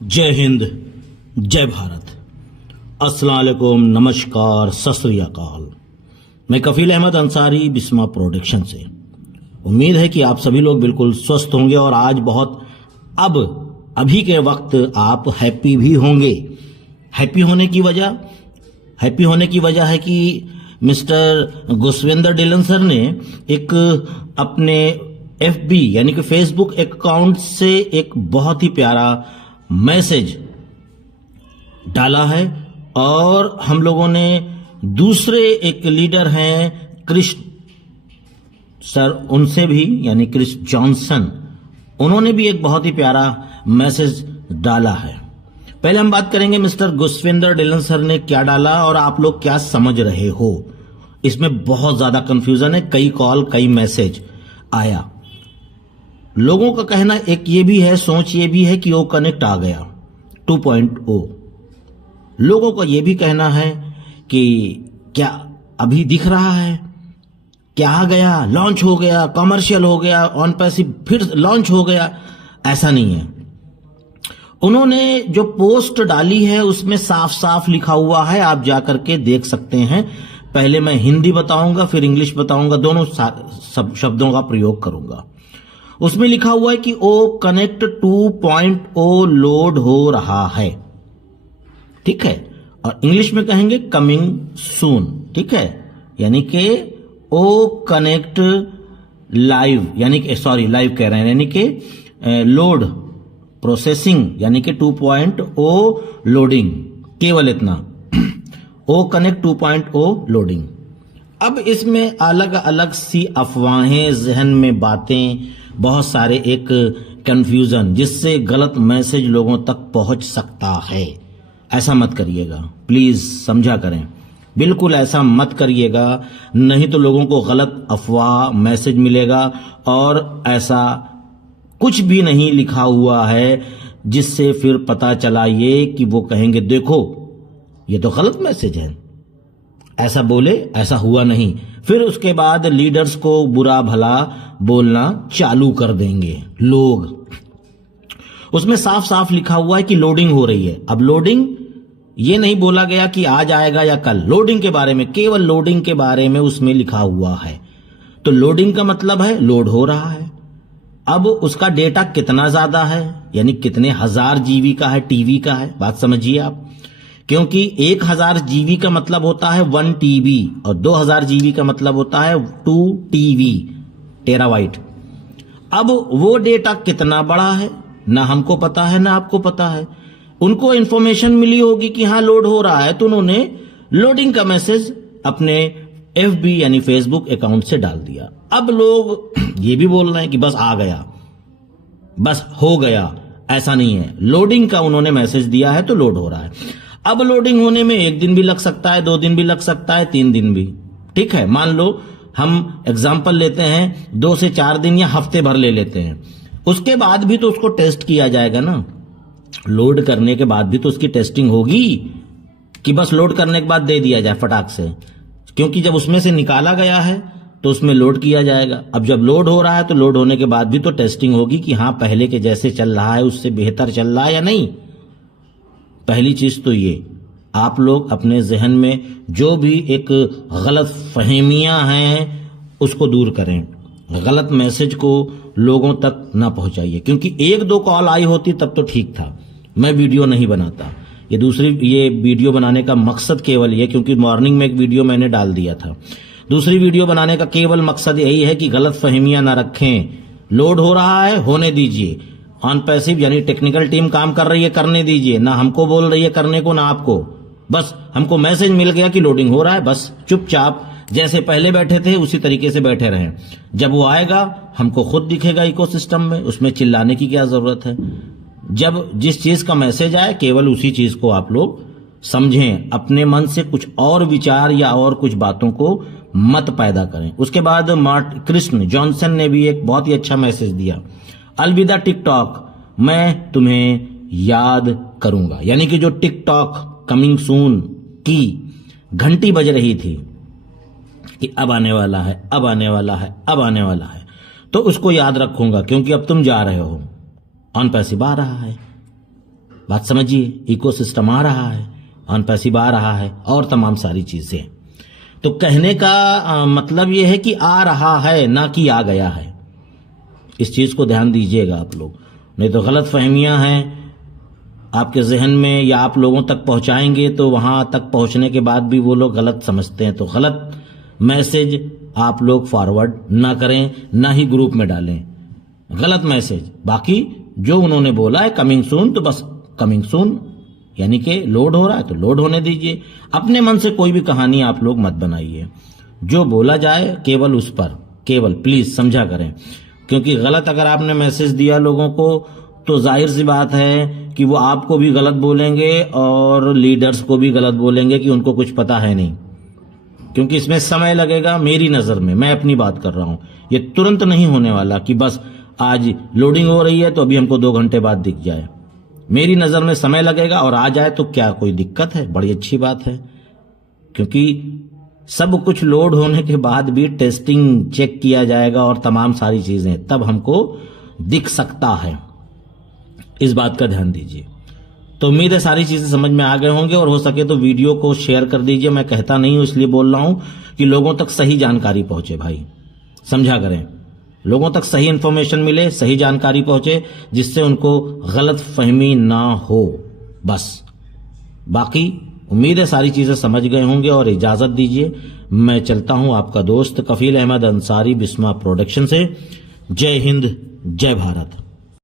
जय हिंद, जय भारत, अस्सलाम वालेकुम, नमस्कार, सत श्री अकाल। मैं कफील अहमद अंसारी, बिस्मा प्रोडक्शन से। उम्मीद है कि आप सभी लोग बिल्कुल स्वस्थ होंगे और आज बहुत अभी के वक्त आप हैप्पी भी होंगे। हैप्पी होने की वजह है कि मिस्टर गुसविंदर डिलन सर ने एक अपने FB यानी कि फेसबुक अकाउंट से एक बहुत ही प्यारा मैसेज डाला है और हम लोगों ने दूसरे एक लीडर हैं कृष्ण सर, उनसे भी यानी क्रिस जॉनसन, उन्होंने भी एक बहुत ही प्यारा मैसेज डाला है। पहले हम बात करेंगे मिस्टर गुसविंदर डिलन सर ने क्या डाला और आप लोग क्या समझ रहे हो। इसमें बहुत ज्यादा कंफ्यूजन है, कई कॉल कई मैसेज आया। लोगों का कहना एक ये भी है, सोच ये भी है कि वो कनेक्ट आ गया 2.0। लोगों का ये भी कहना है कि क्या अभी दिख रहा है, क्या आ गया, लॉन्च हो गया, कमर्शियल हो गया, ऑन पैसिव फिर लॉन्च हो गया। ऐसा नहीं है। उन्होंने जो पोस्ट डाली है उसमें साफ साफ लिखा हुआ है, आप जाकर के देख सकते हैं। पहले मैं हिंदी बताऊंगा फिर इंग्लिश बताऊंगा, दोनों सब शब्दों का प्रयोग करूंगा। उसमें लिखा हुआ है कि ओ कनेक्ट 2.0 लोड हो रहा है, ठीक है, और इंग्लिश में कहेंगे कमिंग सून, ठीक है, यानी कि ओ कनेक्ट लाइव, यानी कि लाइव कह रहे हैं, यानी कि लोड प्रोसेसिंग, यानी कि 2.0 लोडिंग, केवल इतना ओ कनेक्ट 2.0 लोडिंग। अब इसमें अलग अलग सी अफवाहें, जहन में बातें, बहुत सारे एक कंफ्यूजन, जिससे गलत मैसेज लोगों तक पहुंच सकता है। ऐसा मत करिएगा, प्लीज समझा करें, बिल्कुल ऐसा मत करिएगा, नहीं तो लोगों को गलत अफवाह मैसेज मिलेगा और ऐसा कुछ भी नहीं लिखा हुआ है, जिससे फिर पता चला ये कि वो कहेंगे देखो ये तो गलत मैसेज है, ऐसा बोले, ऐसा हुआ नहीं। फिर उसके बाद लीडर्स को बुरा भला बोलना चालू कर देंगे लोग। उसमें साफ साफ लिखा हुआ है कि लोडिंग हो रही है। अब लोडिंग ये नहीं बोला गया कि आज आएगा या कल, लोडिंग के बारे में, केवल लोडिंग के बारे में उसमें लिखा हुआ है। तो लोडिंग का मतलब है लोड हो रहा है। अब उसका डेटा कितना ज्यादा है, यानी कितने हजार जीबी का है, टीबी का है, बात समझिए आप, क्योंकि 1000 जीबी का मतलब होता है 1 TB और 2000 जीबी का मतलब होता है 2 TB, टेराबाइट। अब वो डेटा कितना बड़ा है ना हमको पता है ना आपको पता है। उनको इंफॉर्मेशन मिली होगी कि हाँ लोड हो रहा है, तो उन्होंने लोडिंग का मैसेज अपने FB यानी फेसबुक अकाउंट से डाल दिया। अब लोग ये भी बोल रहे हैं कि बस आ गया, बस हो गया, ऐसा नहीं है। लोडिंग का उन्होंने मैसेज दिया है तो लोड हो रहा है। अब लोडिंग होने में 1 दिन भी लग सकता है, 2 दिन भी लग सकता है, 3 दिन भी, ठीक है। मान लो हम एग्जाम्पल लेते हैं 2 से 4 दिन या हफ्ते भर ले लेते हैं, उसके बाद भी तो उसको टेस्ट किया जाएगा ना। लोड करने के बाद भी तो उसकी टेस्टिंग होगी कि बस लोड करने के बाद दे दिया जाए फटाक से, क्योंकि जब उसमें से निकाला गया है तो उसमें लोड किया जाएगा। अब जब लोड हो रहा है तो लोड होने के बाद भी तो टेस्टिंग होगी कि हाँ पहले के जैसे चल रहा है उससे बेहतर चल रहा है या नहीं। पहली चीज तो ये, आप लोग अपने जहन में जो भी एक गलत फहमियां हैं उसको दूर करें, गलत मैसेज को लोगों तक ना पहुंचाइए, क्योंकि 1-2 कॉल आई होती तब तो ठीक था, मैं वीडियो नहीं बनाता। ये वीडियो बनाने का मकसद केवल ये, क्योंकि मॉर्निंग में एक वीडियो मैंने डाल दिया था। दूसरी वीडियो बनाने का केवल मकसद यही है कि गलत फहमियां ना रखें। लोड हो रहा है, होने दीजिए, ऑन पैसिव यानी टेक्निकल टीम काम कर रही है, करने दीजिए, ना हमको बोल रही है करने को ना आपको। बस हमको मैसेज मिल गया कि लोडिंग हो रहा है, बस चुपचाप जैसे पहले बैठे थे उसी तरीके से बैठे रहें। जब वो आएगा हमको खुद दिखेगा इकोसिस्टम में, उसमें चिल्लाने की क्या जरूरत है। जब जिस चीज का मैसेज आए केवल उसी चीज को आप लोग समझें, अपने मन से कुछ और विचार या और कुछ बातों को मत पैदा करें। उसके बाद कृष्ण जॉनसन ने भी एक बहुत ही अच्छा मैसेज दिया, अलविदा टिकटॉक, मैं तुम्हें याद करूंगा, यानी कि जो टिकटॉक कमिंग सून की घंटी बज रही थी कि अब आने वाला है, अब आने वाला है, अब आने वाला है, तो उसको याद रखूंगा, क्योंकि अब तुम जा रहे हो, ऑन पैसिव आ रहा है। बात समझिए, इकोसिस्टम आ रहा है, ऑन पैसिव आ रहा है और तमाम सारी चीजें। तो कहने का मतलब यह है कि आ रहा है, ना कि आ गया है। इस चीज को ध्यान दीजिएगा आप लोग, नहीं तो गलत फहमियां हैं आपके जहन में या आप लोगों तक पहुंचाएंगे तो वहां तक पहुंचने के बाद भी वो लोग गलत समझते हैं। तो गलत मैसेज आप लोग फॉरवर्ड ना करें, ना ही ग्रुप में डालें गलत मैसेज। बाकी जो उन्होंने बोला है कमिंग सून, तो बस कमिंग सून यानी कि लोड हो रहा है तो लोड होने दीजिए। अपने मन से कोई भी कहानी आप लोग मत बनाइए। जो बोला जाए केवल उस पर केवल प्लीज समझा करें, क्योंकि गलत अगर आपने मैसेज दिया लोगों को तो जाहिर सी बात है कि वो आपको भी गलत बोलेंगे और लीडर्स को भी गलत बोलेंगे कि उनको कुछ पता है नहीं, क्योंकि इसमें समय लगेगा। मेरी नजर में, मैं अपनी बात कर रहा हूं, ये तुरंत नहीं होने वाला कि बस आज लोडिंग हो रही है तो अभी हमको 2 घंटे बाद दिख जाए। मेरी नजर में समय लगेगा, और आ जाए तो क्या कोई दिक्कत है? बड़ी अच्छी बात है, क्योंकि सब कुछ लोड होने के बाद भी टेस्टिंग चेक किया जाएगा और तमाम सारी चीजें, तब हमको दिख सकता है। इस बात का ध्यान दीजिए। तो उम्मीद है सारी चीजें समझ में आ गए होंगे, और हो सके तो वीडियो को शेयर कर दीजिए। मैं कहता नहीं हूं इसलिए बोल रहा हूं कि लोगों तक सही जानकारी पहुंचे। भाई समझा करें, लोगों तक सही इंफॉर्मेशन मिले, सही जानकारी पहुंचे, जिससे उनको गलत फहमी ना हो। बस बाकी उम्मीद है सारी चीजें समझ गए होंगे, और इजाजत दीजिए, मैं चलता हूं। आपका दोस्त कफील अहमद अंसारी, बिस्मा प्रोडक्शन से। जय हिंद, जय भारत।